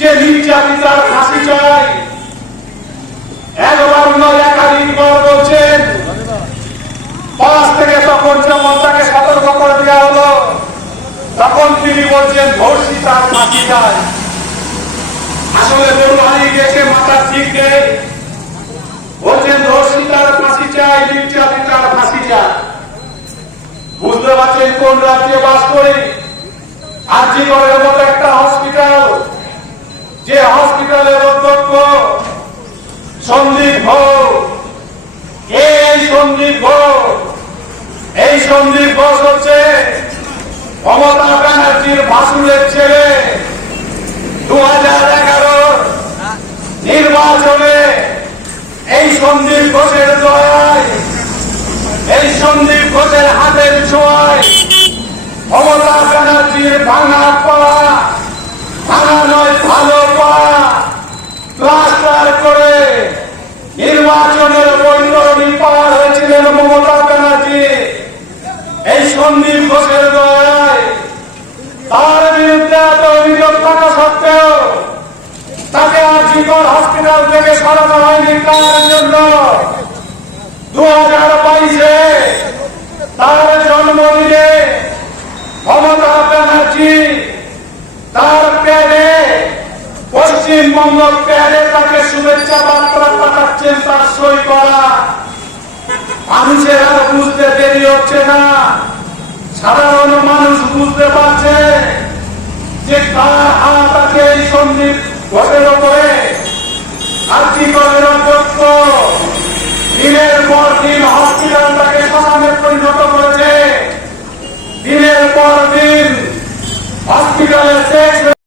যে নির্যাতিতার ফাঁসি চাই, একবার নয় একাধিকবার বলছেন। 5 থেকে তখন যেমন তাকে সতর্ক করে দেওয়া হলো, তখন তিনি বলছেন ধর্ষিতার ফাঁসি চাই। আসলে বেরুহানি গেছে, মাথা ঠিক নেই, বলছেন ধর্ষিতার ফাঁসি চাই, নির্যাতিতার ফাঁসি চাই। বুঝতে পারছেন কোন রাজ্যে বাস করি? আরজি করের মতো একটা হসপিটাল, যে হসপিটালের অধ্যক্ষ সন্দীপ ঘোষ। এই সন্দীপ ঘোষ, এই সন্দীপ ঘোষ হচ্ছে মমতা ব্যানার্জির ভাসুরের ছেলে। 2011 নির্বাচনে এই সন্দীপ ঘোষের দয়ায়, এই সন্দীপ ঘোষের হাতের ছোঁয়ায় মমতা ব্যানার্জির ভাঙা পা, ভাঙা নয় ভালো পা প্লাস্টার করে নির্বাচনের বৈতরণী পার হয়েছিলেন মমতা ব্যানার্জি। এই সন্দীপ ঘোষের দয়ায় তার বিরুদ্ধে এত অভিযোগ থাকা সত্ত্বেও তাকে আরজিকর হসপিটাল থেকে সরানো হয়নি। কার জন্য? 2022-এ তার জন্মদিনে মমতা ব্যানার্জি তার প্যাডে, পশ্চিমবঙ্গ প্যাডে তাকে শুভেচ্ছা বার্তা পাঠাচ্ছেন, তার সই করা। মানুষের আর বুঝতে দেরি হচ্ছে না, সাধারণ মানুষ বুঝতে পারছে যে কার হাত আছে এই সন্দীপ ঘোষের ওপরে। আরজিকরের অধ্যক্ষ দিনের পর দিন হসপিটালটাকে শ্মশানে পরিণত করেছে। দিনের পর দিন হসপিটালে